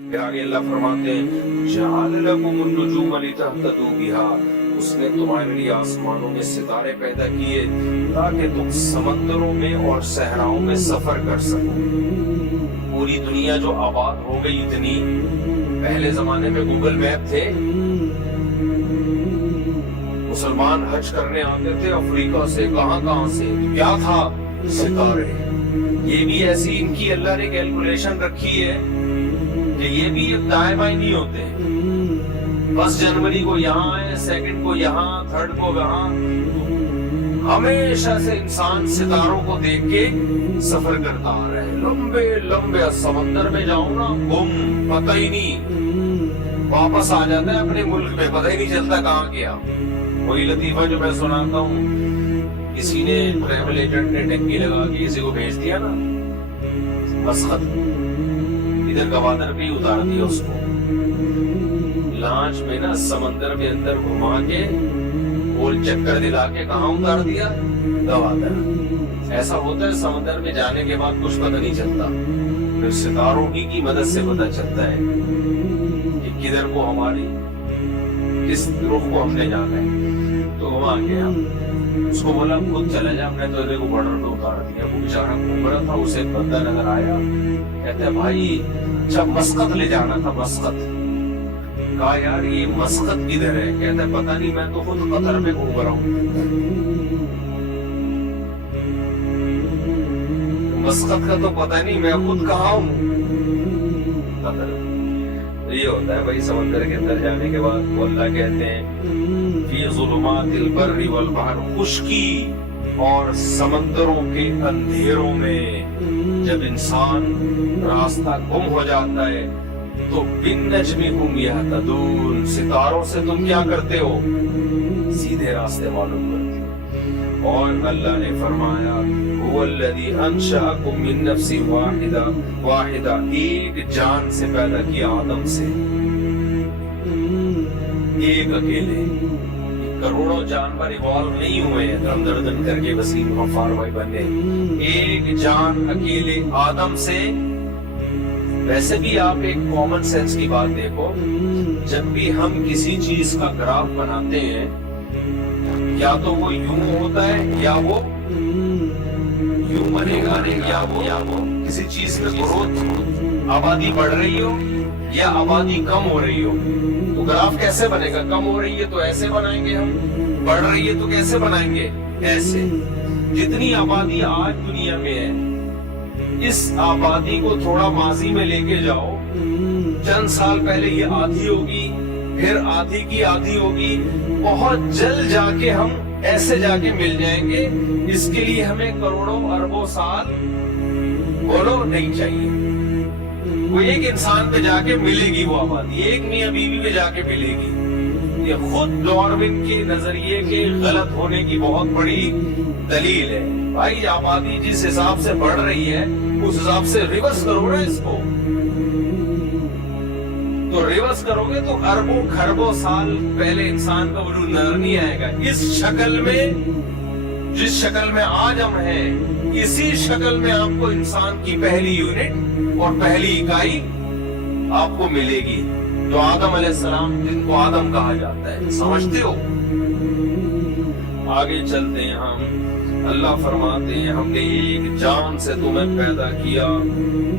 پھر آگے اللہ فرماتے ہیں جعل لکم النجوم لتہتدوا بہا، اس نے تمہارے لیے آسمانوں میں ستارے پیدا کیے تاکہ تم سمندروں میں اور صحراؤں میں سفر کر سکو۔ پوری دنیا جو آباد ہو گئی اتنی، پہلے زمانے میں گوگل میپ تھے، مسلمان حج کرنے آتے تھے افریقہ سے، کہاں سے، کیا تھا؟ ستارے۔ یہ بھی ایسی ان کی اللہ نے کیلکولیشن رکھی ہے کہ یہ بھی دائیں بائیں نہیں ہوتے، 10 جنوری کو یہاں ہے، 2 کو یہاں، 3 کو وہاں۔ ہمیشہ سے انسان ستاروں کو دیکھ کے سفر کرتا آ رہا ہے، لمبے لمبے سمندر میں جاؤں نا، گم، پتہ ہی نہیں، واپس آ جاتا ہے اپنے ملک میں، پتہ ہی نہیں چلتا کہاں گیا۔ وہی لطیفہ جو میں سناتا ہوں، کسی نے ٹریول ایجنٹ نے ٹنکی لگا کے کسی کو بھیج دیا نا مسقط، ادھر گوادر پہ ہی اتار دیا اس کو، لانچ میں نا سمندر میں اندر گھما کے گول چکر دلا کے کہاں اتار دیا؟ گوادر۔ ایسا ہوتا ہے سمندر میں جانے کے بعد کچھ پتہ نہیں چلتا، پھر ستاروں کی مدد سے پتہ چلتا ہے کہ کدھر کو ہماری کس رخ کو ہم نے جانا ہے۔ تو وہاں گیا، اس کو بولا خود چلا جا، ہم نے تو کو بارڈر پہ اتار دیا۔ وہ بیچارہ گھوم رہا تھا، اسے بندہ نظر آیا، کہتے ہیں بھائی اچھا مسقط لے جانا تھا، مسقط۔ کہا یار یہ مسقط کدھر ہے؟ کہتا ہے پتہ نہیں، میں تو خود قطر میں گھوم رہا ہوں، مسقط کا تو پتہ نہیں، میں خود کہاں ہوں، قطر۔ یہ ہوتا ہے بھائی سمندر کے اندر جانے کے بعد وہ اللہ کہتے ہیں فی ظلمات البر والبحر، خشکی اور سمندروں کے اندھیروں میں جب انسان راستہ گم ہو جاتا ہے تو بالنجم هم یہتدون، ستاروں سے تم کیا کرتے ہو؟ سیدھے راستے معلوم کرتے ہو۔ اور اللہ نے فرمایا هو الذی انشأکم من نفس واحدہ، ایک جان سے پیدا کیا آدم سے، ایک اکیلے، کروڑوں جانور ایوالو نہیں ہوئے ہیں دم دردن کر کے وسیم غفار بھائی بنے، ایک جان اکیلے آدم سے۔ ویسے بھی آپ ایک کامن سینس کی بات دیکھو، جب بھی ہم کسی چیز کا گراف بناتے ہیں یا تو وہ یوں ہوتا ہے یا وہ یوں بنے گا، یا وہ کسی چیز میں گروتھ، آبادی بڑھ رہی ہو یا آبادی کم ہو رہی ہو، تو گراف کیسے بنے گا؟ کم ہو رہی ہے تو ایسے بنائیں گے ہم، بڑھ رہی ہے تو کیسے بنائیں گے؟ ایسے۔ جتنی آبادی آج دنیا میں ہے، اس آبادی کو تھوڑا ماضی میں لے کے جاؤ، چند سال پہلے یہ آدھی ہوگی، پھر آدھی کی آدھی ہوگی، بہت جلد جا کے ہم ایسے جا کے مل جائیں گے۔ اس کے لیے ہمیں کروڑوں اربوں سال بولو نہیں چاہیے، وہ ایک انسان پہ جا کے ملے گی، وہ آبادی ایک میاں بیوی پہ جا کے ملے گی۔ یہ خود ڈارون کے نظریے کے غلط ہونے کی بہت بڑی دلیل ہے۔ بھائی آبادی جس حساب سے بڑھ رہی ہے اس حساب سے ریورس کرو نا اس کو، تو ریورس کرو گے تو اربوں کھربوں سال پہلے انسان کا وجود نظر نہیں آئے گا اس شکل میں، جس شکل میں آج ہم ہیں، اسی شکل میں آپ کو انسان کی پہلی یونٹ اور پہلی اکائی آپ کو ملے گی، جو آدم علیہ السلام، جن کو آدم کہا جاتا ہے، سمجھتے ہو؟ آگے چلتے ہیں ہم، اللہ فرماتے ہیں ہم نے ایک جان سے تمہیں پیدا کیا،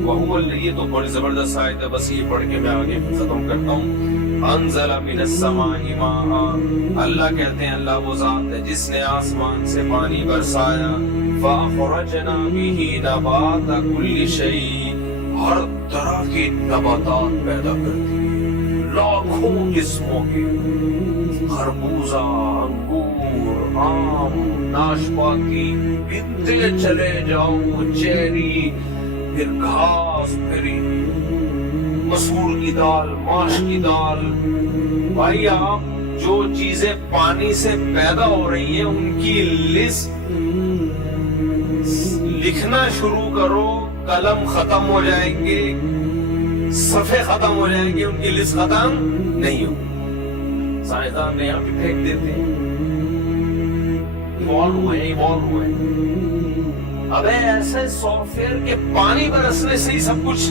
وہو یہ تو بڑی زبردست آیت ہے، بس یہ پڑھ کے میں آگے ختم کرتا ہوں۔ انزل من السماء ماء، اللہ کہتے ہیں اللہ وہ ذات ہے جس نے آسمان سے پانی برسایا، فاخرجنا به نبات كل شيء، ہر طرح کی نباتات پیدا کرتی ہے، لاکھوں قسموں کے، خربوزہ، انگور، آم، ناشپاتی، گنتے چلے جاؤ، چیری، پھر گھاس، پھر مسور کی دال، ماش کی دال۔ بھائی آپ جو چیزیں پانی سے پیدا ہو رہی ہیں ان کی لسٹ لکھنا شروع کرو، قلم ختم ہو جائیں گے، صفحے ختم ہو جائیں گے، ان کی لسٹ ختم نہیں ہو۔ سائنسدان نے یہاں پہ پھینک دیتے ہیں، ایوالو ہوئے۔ ابے ایسے سافٹ ویئر کے پانی برسنے سے ہی سب کچھ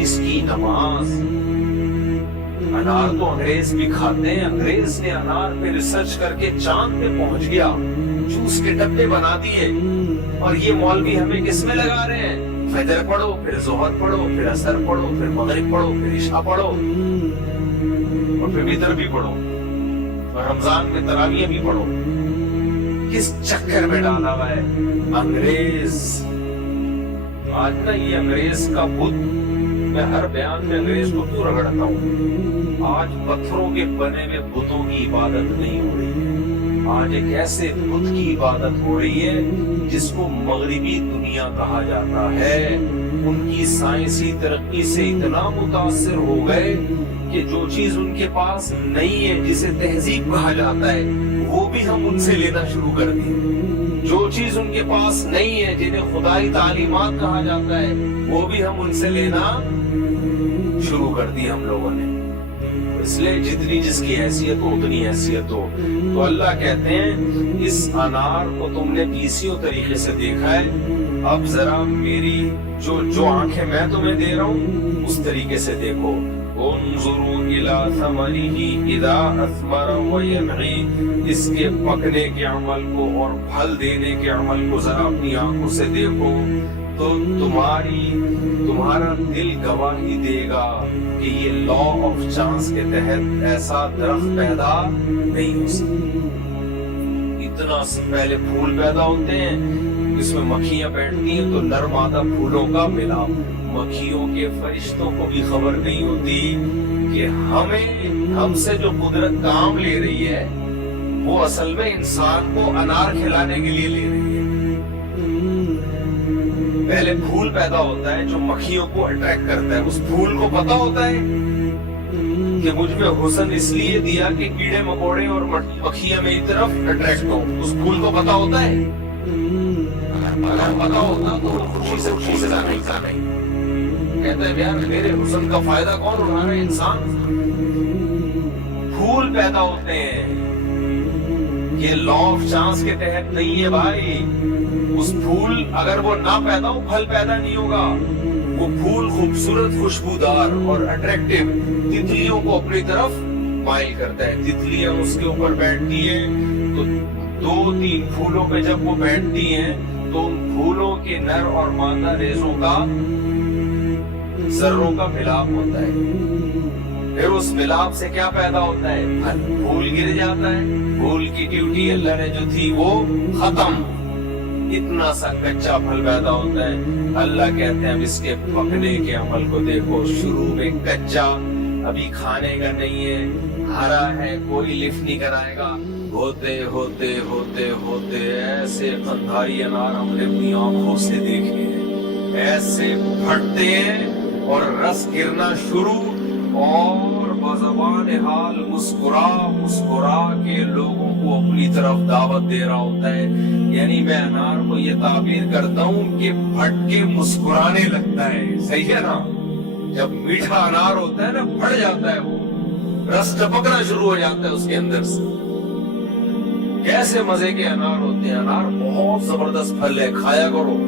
جس کی نماز. انار تو انگریز بھی کھاتے ہیں. انگریز نے انار پہ ریسرچ کر کے چاند پہ پہنچ گیا, جوس کے ڈبے بنا دیے, اور یہ مولوی ہمیں کس میں لگا رہے ہیں؟ فجر پڑھو, پھر ظہر پڑھو, پھر عصر پڑھو, پھر مغرب پڑھو, پھر عشاء پڑھو, اور پھر وتر بھی پڑھو, اور رمضان میں تراویح بھی پڑھو. کس چکر میں ڈالا ہوا ہے انگریز. آج نا یہ انگریز کا بت, میں ہر بیان میں انگریز کو کیوں رگڑتا ہوں؟ آج پتھروں کے بنے ہوئے بتوں کی عبادت نہیں ہو رہی ہے. آج ایک ایسے بت کی عبادت ہو رہی ہے جس کو مغربی دنیا کہا جاتا ہے. ان کی سائنسی ترقی سے اتنا متاثر ہو گئے کہ جو چیز ان کے پاس نہیں ہے, جسے تہذیب کہا جاتا ہے, وہ بھی ہم ان سے لینا شروع کر دیں. جو چیز ان کے پاس نہیں ہے, جنہیں خدائی تعلیمات کہا جاتا ہے, وہ بھی ہم ان سے لینا شروع کر دی ہم لوگوں نے. اس لیے جتنی جس کی حیثیت ہو اتنی حیثیت ہو. تو اللہ کہتے ہیں اس انار کو تم نے پیسیوں طریقے سے دیکھا ہے, اب ذرا میری جو آنکھیں میں تمہیں دے رہا ہوں اس طریقے سے دیکھو. انظروا الى ثمره اذا اثمر وينعي, اس کے پکنے کے عمل کو اور پھل دینے کے عمل کو ذرا اپنی آنکھوں سے دیکھو, تو تمہارا دل گواہی دے گا کہ یہ لا آف چانس کے تحت ایسا درخت پیدا نہیں ہو سکتا. اتنا سے پہلے پھول پیدا ہوتے ہیں, اس میں مکھیاں بیٹھتی ہیں, تو نر مادہ پھولوں کا ملاپ. مکھیوں کے فرشتوں کو بھی خبر نہیں ہوتی کہ ہم سے جو قدرت کام لے رہی ہے وہ اصل میں انسان کو انار کھلانے کے لیے لے رہی ہے. پہلے پھول پیدا ہوتا ہے جو مکھیوں کو اٹریکٹ کرتا ہے. اس پھول کو پتا ہوتا ہے کہ مجھ میں حسن اس لیے دیا کہ کیڑے مکوڑے اور مکھیاں میری طرف اٹریکٹ ہو. اس پھول کو پتا ہوتا ہے. اگر پتا ہوتا تو خوشی سے نہیں کہتا ہے یار میرے حسن کا فائدہ کون اٹھا رہا ہے؟ انسان. پھول پیدا ہوتے ہیں, یہ لا آف چانس کے تحت نہیں ہے بھائی. اس پھول اگر وہ نہ پیدا ہو, پھل پیدا نہیں ہوگا. وہ پھول خوبصورت, خوشبودار اور اٹریکٹیو تتلیوں کو اپنی طرف مائل کرتا ہے. تتلیاں اس کے اوپر بیٹھتی ہیں, تو 2-3 پھولوں پہ جب وہ بیٹھتی ہیں تو ان پھولوں کے نر اور مادہ ریزوں کا ذروں کا ملاپ ہوتا ہے. پھر اس ملاپ سے کیا پیدا ہوتا ہے؟ پھل. پھول گر جاتا ہے. پھول کی ڈیوٹی اللہ نے جو تھی وہ ختم. اتنا سا کچا پھل پیدا ہوتا ہے. اللہ کہتے ہیں اب اس کے پکنے کے عمل کو دیکھو. شروع میں کچا, ابھی کھانے کا نہیں ہے, ہرا ہے, کوئی لفٹ نہیں کرائے گا. ہوتے ہوتے ہوتے ہوتے ایسے قندھاری انار ہم نے اپنی آنکھوں سے دیکھے ہیں. ایسے پھٹتے ہیں اور رس گرنا شروع, اور بزبان حال مسکرا کے لوگوں کو اپنی طرف دعوت دے رہا ہوتا ہے. یعنی میں انار کو یہ تعبیر کرتا ہوں کہ پھٹ کے مسکرانے لگتا ہے. صحیح ہے نا؟ جب میٹھا انار ہوتا ہے نا, پھٹ جاتا ہے, وہ رس ٹپکنا شروع ہو جاتا ہے اس کے اندر سے. کیسے مزے کے انار ہوتے ہیں. انار بہت زبردست پھل ہے, کھایا کرو.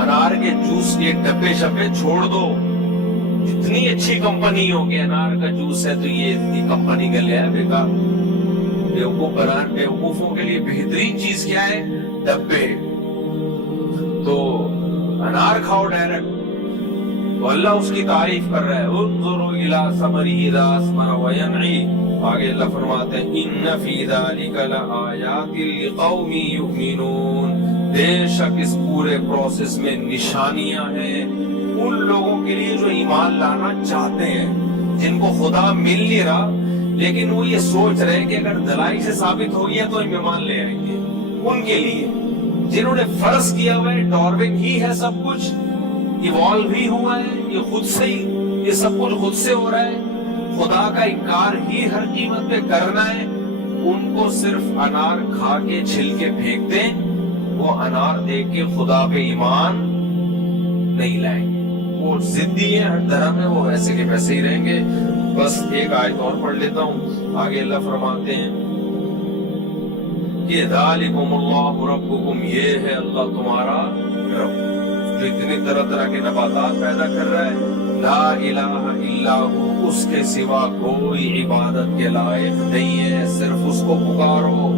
انار کے جوس کے ڈبے شبے چھوڑ دو. جتنی اچھی کمپنی ہو کہ انار کا جوس ہے تو یہ کمپنی کا لیا ہے بیکار. بیوقوفوں کے لیے بہترین چیز کیا ہے؟ ڈبے. تو انار کھاؤ ڈائریکٹ. تو اللہ اس کی تعریف کر رہا ہے. انظروا الی ثمرہ اذا اثمر وینعی. آگے اللہ فرماتے ہیں ان فی ذلک لآیات لقوم یؤمنون. بے شک اس پورے پروسیس میں نشانیاں ہیں ان لوگوں کے لیے جو ایمان لانا چاہتے ہیں, جن کو خدا مل نہیں رہا لیکن وہ یہ سوچ رہے کہ اگر دلائل سے ثابت ہو گیا تو ہم ایمان لے آئیں گے. ان کے لیے جنہوں نے فرض کیا ہوا ہے ڈاروین ہی ہے سب کچھ, ایوالو ہی ہوا ہے, یہ خود سے ہی یہ سب کچھ خود سے ہو رہا ہے, خدا کا انکار ہی ہر قیمت پہ کرنا ہے. ان کو صرف انار کھا کے چھل کے پھینک دیں, وہ انار دیکھ کے خدا پہ ایمان نہیں لائیں گے. وہ ضدی ہیں, ہر طرح میں وہ ایسے کے ویسے ہی رہیں گے. بس ایک آیت اور پڑھ لیتا ہوں. آگے اللہ فرماتے ہیں کہ ذالکم اللہ ربکم, یہ ہے اللہ تمہارا رب. جو اتنی طرح طرح کے نباتات پیدا کر رہا ہے. لا الہ الا ہو، اس کے سوا کوئی عبادت کے لائق نہیں ہے، صرف اس کو پکارو.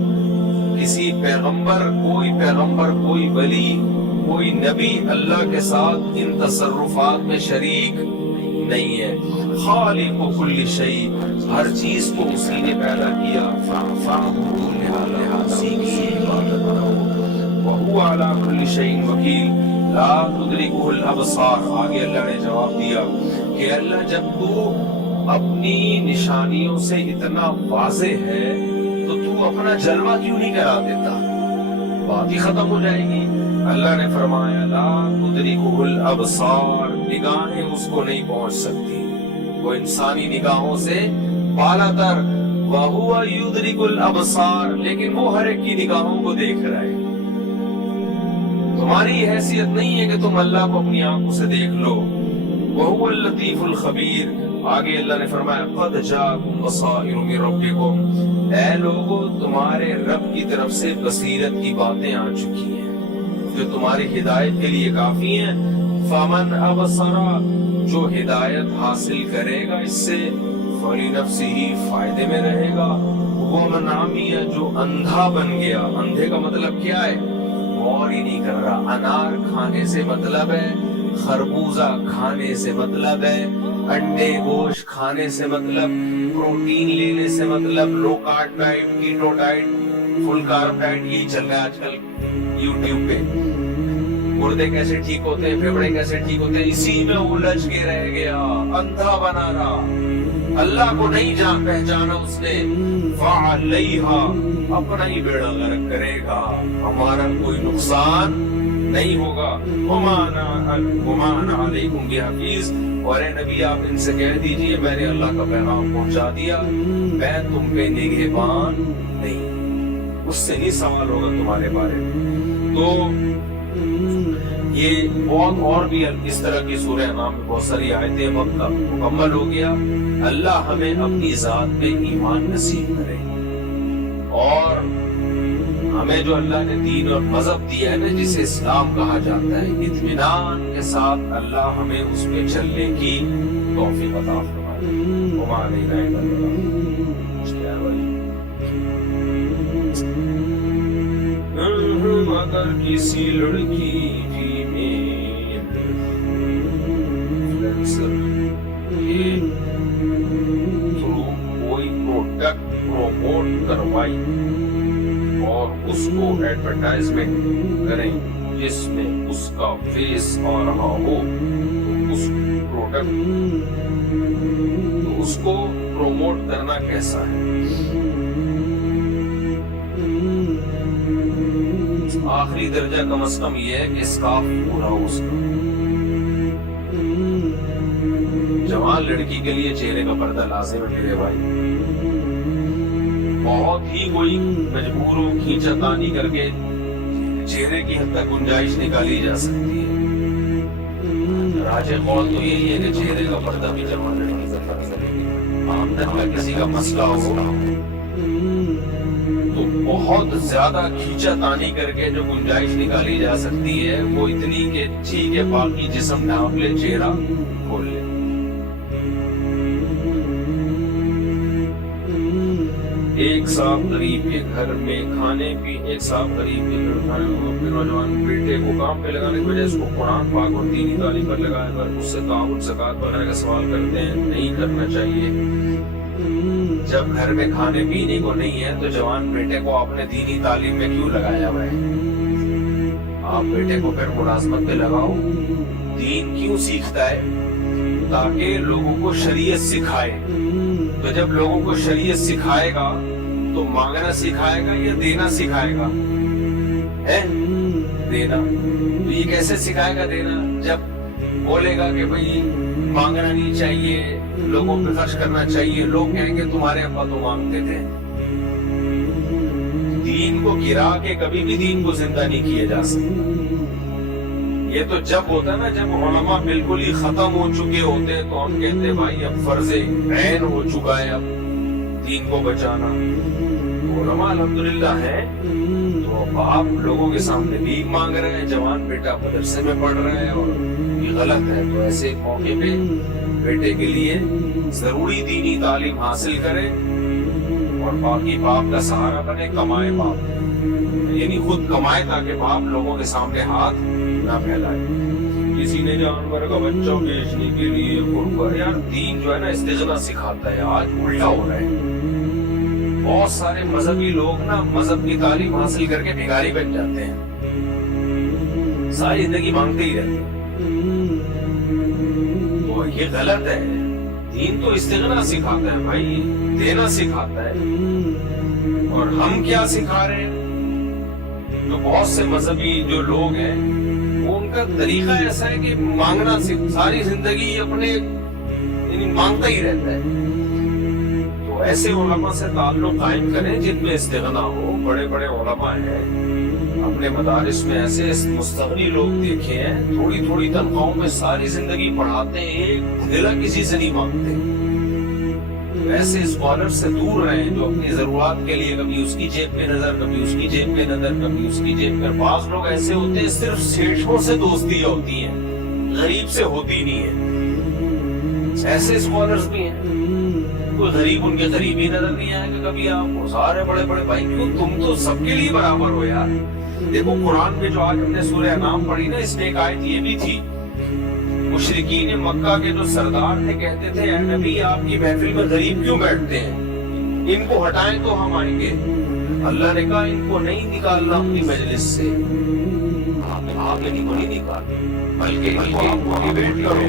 کسی پیغمبر، کوئی ولی، کوئی نبی اللہ کے ساتھ ان تصرفات میں شریک نہیں ہے. خالق کل شیء، ہر چیز کو اسی نے پیدا کیا. اسی کی عبادت کرو. وہو علی کل شیء وکیل لا تدرکہ الابصار. آگے اللہ نے جواب دیا کہ اللہ جب تو اپنی نشانیوں سے اتنا واضح ہے تو تو اپنا جلوہ کیوں نہیں کرا دیتا؟ بات ہی ختم ہو جائے گی. اللہ نے فرمایا لا تدرکہ الابصار، نگاہیں اس کو نہیں پہنچ سکتی، وہ انسانی نگاہوں سے بالا تر. وَهُوَ يُدْرِكُ الْأَبْصَارَ، لیکن وہ ہر ایک کی نگاہوں کو دیکھ رہا ہے. تمہاری حیثیت نہیں ہے کہ تم اللہ کو اپنی آنکھوں سے دیکھ لو. وَهُوَ اللَّطِيفُ الْخَبِيرُ. آگے اللہ نے فرمایا قَدْ جَاءَكُمْ بَصَائِرُ مِن رَبِّكُمْ، اے لوگو تمہارے رب کی طرف سے بصیرت کی باتیں آ چکی ہیں جو تمہاری ہدایت کے لیے کافی ہیں. فَمَنْ أَبْصَرَ، جو ہدایت حاصل کرے گا اس سے، فَلِنَفْسِهِ، فائدے میں رہے گا. وَمَنْ عَمِيَ، جو اندھا بن گیا. اندھے کا مطلب کیا ہے؟ غور ہی نہیں کر رہا. انار کھانے سے مطلب ہے، خربوزہ کھانے سے مطلب ہے، انڈے گوشت کھانے سے مطلب، پروٹین لینے سے مطلب، لو کارب ڈائٹ، کیٹو ڈائٹ، فل کارب ڈائٹ، یہی چل رہا ہے آج کل یوٹیوب پہ. گردے کیسے ٹھیک ہوتے ہیں، پھیپڑے کیسے ٹھیک ہوتے ہیں، اسی میں الجھ کے رہ گیا، اندھا بنا رہا. اللہ کو نہیں جان پہچانا اس نے. فَعَلَيْهَا، اپنا ہی بیڑا غرق کرے گا، ہمارا کوئی نقصان نہیں ہوگا. وَمَا أَنَا عَلَيْكُمْ بِحَفِيظ، اور اے نبی آپ ان سے کہہ دیجئے میں نے اللہ کا پیغام پہنچا دیا، میں تم پہ نگہبان نہیں، اس سے نہیں سوال ہوگا تمہارے بارے میں. تو یہ بہت اور بھی اس طرح کی سورہ انعام میں بہت ساری آیتیں وقت مکمل ہو گیا. اللہ ہمیں اپنی ذات پہ ایمان نصیب کرے، اور ہمیں جو اللہ نے دین اور مذہب دیا ہے نا جسے اسلام کہا جاتا ہے، اطمینان کے ساتھ اللہ ہمیں اس پہ چلنے کی توفیق عطا فرمائے. وما علینا الا البلاغ. اگر کسی لڑکی کوئی پروڈکٹ پروموٹ کروائی اور اس کو ایڈورٹائزمنٹ کریں جس میں اس کا فیس آ رہا ہو، اس پروڈکٹ تو اس کو پروموٹ کرنا کیسا ہے؟ آخری درجہ کم از کم یہ ہے کہ اسکارف پورا ہو اس کا. جوان لڑکی کے لیے چہرے کا پردہ لازم ہے میرے بھائی. بہت ہی کوئی مجبور ہو کھینچا تانی کر کے چہرے کی حد تک گنجائش نکالی جا سکتی ہے. راج قول تو یہی ہے کہ چہرے کا پردہ بھی جوان لڑکی سے فرض ہے. آمدن کا کسی کا مسئلہ ہو تو بہت زیادہ کھینچا تانی کر کے جو گنجائش نکالی جا سکتی ہے وہ اتنی کہ ٹھیک ہے باقی جسم ڈھانپ لے، چہرہ کھول لے. ایک صاحب غریب کے گھر میں کھانے پی، ایک صاحب غریب کے گھر کھانے میں اپنے نوجوان بیٹے کو کام پہ لگانے کی وجہ اس کو قرآن پاک اور دینی تعلیم پر لگایا کر اس سے تعاون زکات وغیرہ کا سوال کرتے ہیں. نہیں کرنا چاہیے. جب گھر میں کھانے پینے کو نہیں ہے تو جوان بیٹے کو آپ نے دینی تعلیم میں کیوں لگایا ہوا ہے؟ آپ بیٹے کو پھر ملازمت پہ لگاؤ. دین کیوں سیکھتا ہے؟ تاکہ لوگوں کو شریعت سکھائے. تو جب لوگوں کو شریعت سکھائے گا تو مانگنا سکھائے گا یا دینا سکھائے گا؟ دینا. تو یہ کیسے سکھائے گا دینا؟ جب بولے گا کہ بھئی مانگنا نہیں چاہیے، لوگوں پہ خرچ کرنا چاہیے، لوگ کہیں گے تمہارے ابا تو مانگتے تھے. دین کو گرا کے کبھی بھی دین کو زندہ نہیں کیا جا سکتا. یہ تو جب ہوتا ہے نا جب علماء بالکل ہی ختم ہو چکے ہوتے تو ہم کہتے بھائی اب فرض عین ہو چکا ہے اب دین کو بچانا. علماء الحمدللہ ہیں تو باپ لوگوں کے سامنے بھیک مانگ رہے ہیں، جوان بیٹا مدرسے میں پڑھ رہا ہے اور یہ غلط ہے، تو ایسے موقع پہ بیٹے کے لیے ضروری دینی تعلیم حاصل کرے اور باقی باپ کا سہارا بنے، کمائے باپ، یعنی خود کمائے تاکہ باپ لوگوں کے سامنے ہاتھ نہ پھیلائے۔ کسی نے جانور کا بچہ بیچنے کے لیے قربان، یار دین جو ہے نا استغنا سکھاتا ہے، آج الٹا ہو رہا ہے۔ بہت سارے مذہبی لوگ نا مذہب کی تعلیم حاصل کر کے بھکاری بن جاتے ہیں، ساری زندگی مانگتے ہی رہتے ہیں، تو یہ غلط ہے۔ دین تو استغنا سکھاتا ہے بھائی، دینا سکھاتا ہے، اور ہم کیا سکھا رہے ہیں؟ جو بہت سے مذہبی جو لوگ ہیں وہ ان کا طریقہ ایسا ہے کہ مانگنا ساری زندگی اپنے یعنی مانگتا ہی رہتا ہے۔ تو ایسے علماء سے تعلق قائم کریں جن میں استغنا ہو۔ بڑے بڑے علماء ہیں، اپنے مدارس میں ایسے مستغنی لوگ دیکھے ہیں، تھوڑی تھوڑی تنخواہوں میں ساری زندگی پڑھاتے ہیں، ایک دھیلا کسی سے نہیں مانگتے۔ ایسے اسکالر سے دور رہیں جو اپنی ضرورات کے لیے کبھی اس کی جیب پہ نظر، کبھی اس کی جیب پہ نظر، کبھی اس کی جیب پہ۔ بعض لوگ ایسے ہوتے ہیں صرف سیٹھوں سے دوستیاں ہوتی ہیں، غریب سے ہوتی نہیں ہے۔ ایسے اسکالرز بھی ہیں، کوئی غریب ان کے قریب ہی نظر نہیں آئے گا کبھی آپ کو۔ سارے بڑے بڑے بھائی، کیوں؟ تم تو سب کے لیے برابر ہو یار۔ دیکھو قرآن میں جو آج ہم نے سورہ انعام پڑھی نا، اس میں ایک آیت یہ بھی تھی، مشرکین مکہ کے جو سردار تھے کہتے تھے اے نبی آپ کی محفل میں غریب کیوں بیٹھتے ہیں، ان کو ہٹائیں تو ہم آئیں گے۔ اللہ نے کہا ان کو نہیں نکالنا اپنی مجلس سے، آپ ان کو نہیں نکالنا، بلکہ ان کو موٹیویٹ کرو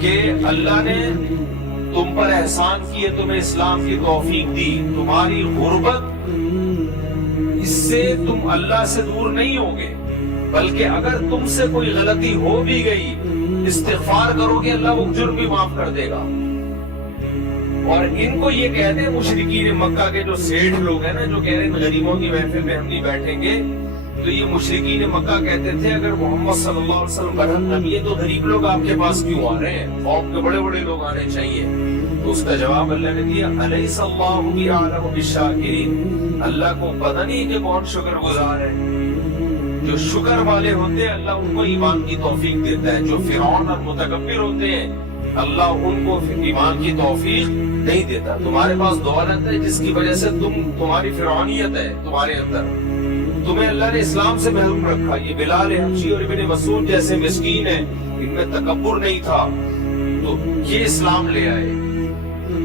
کہ اللہ نے تم پر احسان کیے، تمہیں اسلام کی توفیق دی، تمہاری غربت اس سے تم اللہ سے دور نہیں ہوگے، بلکہ اگر تم سے کوئی غلطی ہو بھی گئی استغفار کرو گے اللہ وہ جرم بھی معاف کر دے گا۔ اور ان کو یہ کہتے ہیں مشرکین مکہ کے جو سیٹھ لوگ ہیں نا، جو کہہ رہے ہیں غریبوں کی محفل میں ہم نہیں بیٹھیں گے، تو یہ مشرکین مکہ کہتے تھے اگر محمد صلی اللہ علیہ وسلم برحق نبی ہے تو غریب لوگ آپ کے پاس کیوں آ رہے ہیں، خوف کے بڑے بڑے لوگ آنے چاہیے۔ تو اس کا جواب اللہ نے دیا الیس اللہ بعلم بالشاکرین، اللہ کو پتہ نہیں کہ کون شکر گزار ہے۔ جو شکر والے ہوتے ہیں اللہ ان کو ایمان کی توفیق دیتا ہے، جو فرعون اور متکبر ہوتے ہیں اللہ ان کو ایمان کی توفیق نہیں دیتا۔ تمہارے پاس دولت ہے جس کی وجہ سے تمہاری فرعونیت ہے تمہارے اندر، تمہیں اللہ نے اسلام سے محروم رکھا۔ یہ بلال حبشی اور ابن مسعود جیسے مسکین ہیں، ان میں تکبر نہیں تھا تو یہ اسلام لے آئے۔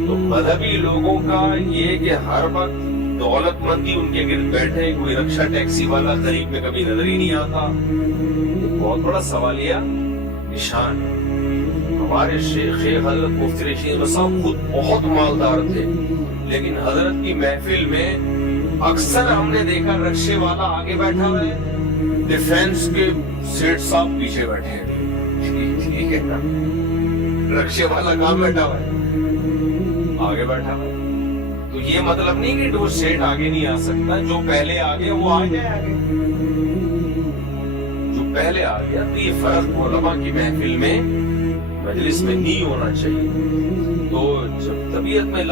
تو مذہبی لوگوں کا یہ کہ ہر وقت دولت مندی ان کے گرد بیٹھے، کوئی رکشہ ٹیکسی والا غریب میں کبھی نظر ہی نہیں آتا، بہت بڑا سوالیہ نشان ہے۔ ہمارے شیخ حضرت مفتی رشید صاحب خود بہت مالدار تھے، لیکن حضرت کی محفل میں اکثر ہم نے دیکھا رکشے والا آگے بیٹھا ہوا ہے، ڈیفینس کے سیٹ صاحب پیچھے بیٹھے ہیں، ٹھیک ہے نا، رکشے والا کہاں بیٹھا ہوا ہے؟ آگے بیٹھا ہوا ہے۔ تو یہ مطلب نہیں کہ جو سیٹ آگے نہیں آ سکتا، جو پہلے آ گیا وہ آ جائے آگے، جو پہلے آ گیا۔ تو یہ فرق علماء کی محفل میں مجلس میں نہیں ہونا چاہیے۔ تو جب طبیعت میں